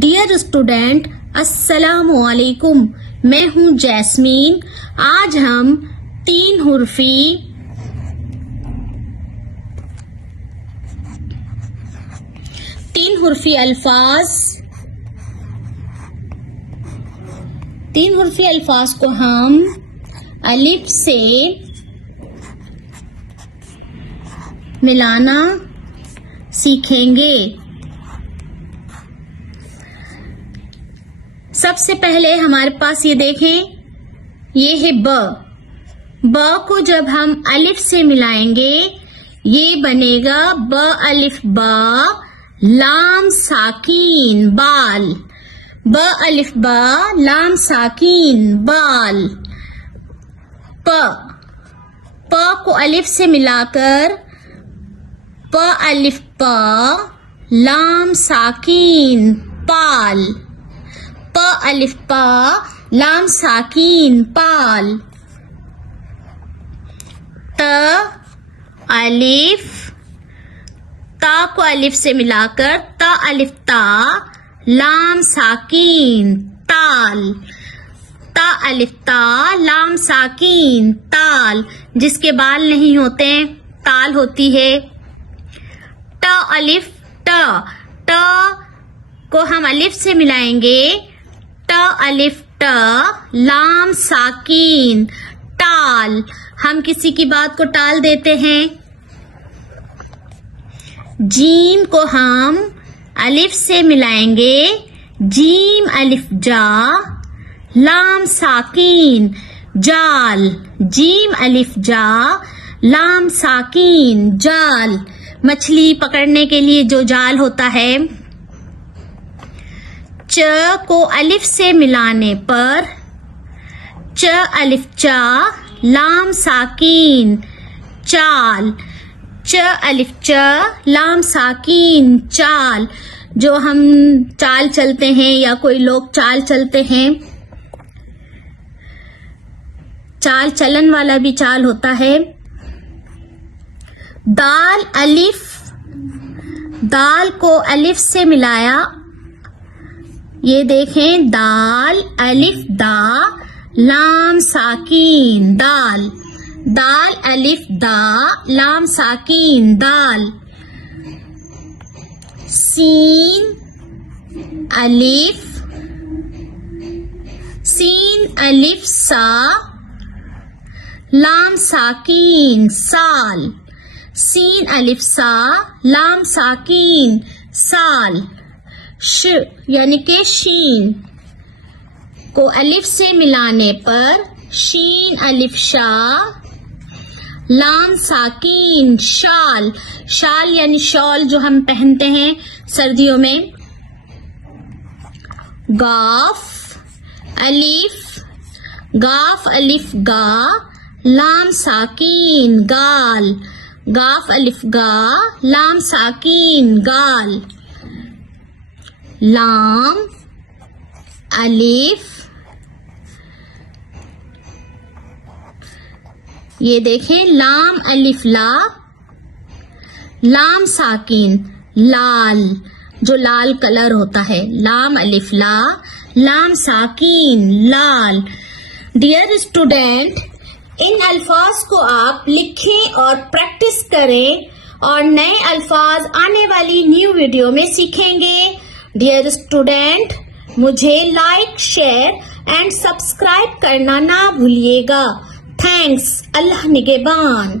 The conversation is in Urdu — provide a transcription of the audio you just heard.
ڈیئر اسٹوڈینٹ السلام علیکم، میں ہوں جیسمین۔ آج ہم تین حرفی الفاظ کو ہم الف سے ملانا سیکھیں گے۔ سب سے پہلے ہمارے پاس یہ دیکھیں، یہ ہے ب۔ ب کو جب ہم الف سے ملائیں گے یہ بنے گا ب الف با لام ساکین بال۔ ب الف با لام ساکین بال۔ پ کو الف سے ملا کر پ الف پا لام ساکین پال۔ پ الف پا لام ساکین پال۔ ت الف تا کو الف سے ملا کر تا الف تا لام ساکین تال۔ تا الف تا لام ساکین تال، جس کے بال نہیں ہوتے تال ہوتی ہے۔ ٹ الف ٹ، ٹ کو ہم الف سے ملائیں گے ٹ الف ٹ لام ساکین ٹال۔ ہم کسی کی بات کو ٹال دیتے ہیں۔ جیم کو ہم الف سے ملائیں گے جیم الف جا لام ساکین جال۔ جیم الف جا لام ساکین جال، مچھلی پکڑنے کے لیے جو جال ہوتا ہے۔ چ کو الف سے ملانے پر چ الف چا لام ساکین چال۔ چ الف چ لام ساکین چال، جو ہم چال چلتے ہیں یا کوئی لوگ چال چلتے ہیں، چال چلن والا بھی چال ہوتا ہے۔ دال الف، دال کو الف سے ملایا، یہ دیکھیں دال الف دا لام ساکین دال۔ دال الف دا لام ساکین دال۔ سین الف سا لام ساکین سال۔ سین الف سا لام ساکین سال۔ ش یعنی کہ شین کو الف سے ملانے پر شین الف شا لام ساکین شال۔ شال یعنی شال جو ہم پہنتے ہیں سردیوں میں۔ گاف الف گا لام ساکین گال۔ گاف الف گا لام ساکین گال۔ لام الف، یہ دیکھیں لام الف لا لام ساکین لال، جو لال کلر ہوتا ہے۔ لام الف لا لام ساکین لال۔ ڈیئر اسٹوڈینٹ، ان الفاظ کو آپ لکھیں اور پریکٹس کریں اور نئے الفاظ آنے والی نیو ویڈیو میں سیکھیں گے۔ ڈیئر اسٹوڈینٹ، مجھے لائک، شیئر اینڈ سبسکرائب کرنا نہ بھولیے گا۔ تھینکس۔ اللہ نگہبان۔